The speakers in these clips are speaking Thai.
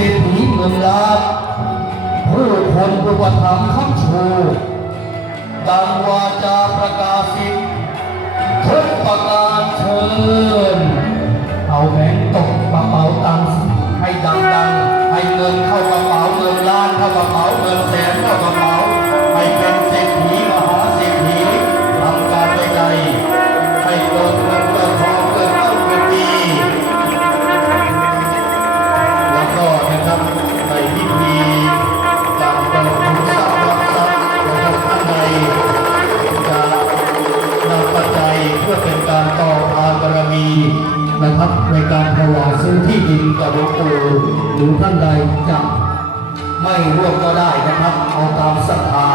รษฐีเมืองลาบผู้คนอุปถัมภ์ค้ำชูดังวาจาประกาศสิทธิ์ทุกประการเชิญเอาแบงค์ตก นะครับในการถวายซื้อที่ดินกับหลวงปู่หรือท่านใดจะไม่ร่วมก็ได้นะครับเอาตามศรัทธา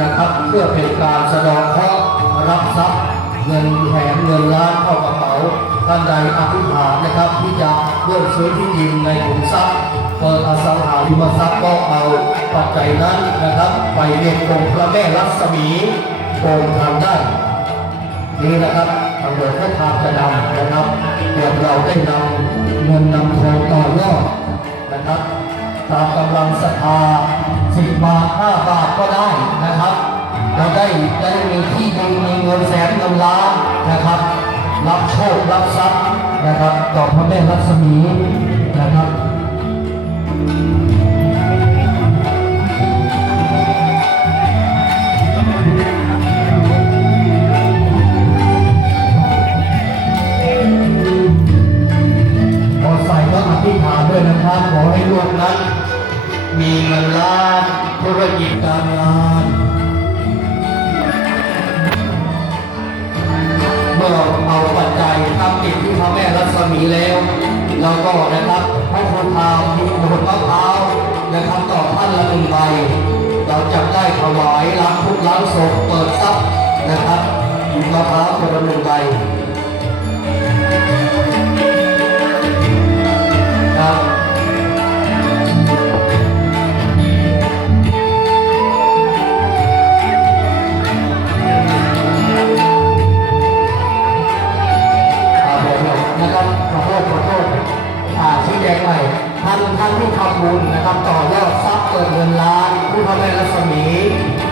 นะครับ เพื่อเป็นการสะดอกเคราะห์รับทรัพย์เงินแถมเงินล้านเข้ากระเป๋าท่านใดอธิษฐานนะครับ ที่จะร่วมซื้อที่ดินในขุมทรัพย์เปิดอสังหาริมทรัพย์ก็เอาปัจจัยนั้นนะครับ ไปเรียกองค์พระแม่ลักษมีองค์ทำได้ นี่นะครับตำรวจก็ทางจะนำนะครับ เดี๋ยวเราได้นำเงินนำทองต่อยอดนะครับ ตามกำลังศรัทธาสิบบาทห้าบาทก็ได้นะครับ เราได้ได้มีที่ดินมีเงินแสนเงินล้านนะครับ รับโชครับทรัพย์นะครับต่อพระแม่รัศมีนะครับ นด้วยนะครับขอให้ลูกนั้น มีเงินล้านธุรกิจการงานเมื่อเอาปัจจัยทำติดที่พระแม่รัศมีแล้วเราก็นะครับพระโคทาวมีผลมะพร้าวนะครับต่อท่านละหนึ่งใบเราจะได้ถวายล้างทุกล้างศกเปิดทรัพย์นะครับมะพร้าวคนละหนึ่งใบ ท่านท่านที่ทำบุญนะครับ ต่อยอดทรัพย์เกิดเงินล้านผู้ทำในรัศมีนะครับให้ท่านนำปัจจัยนะครับต่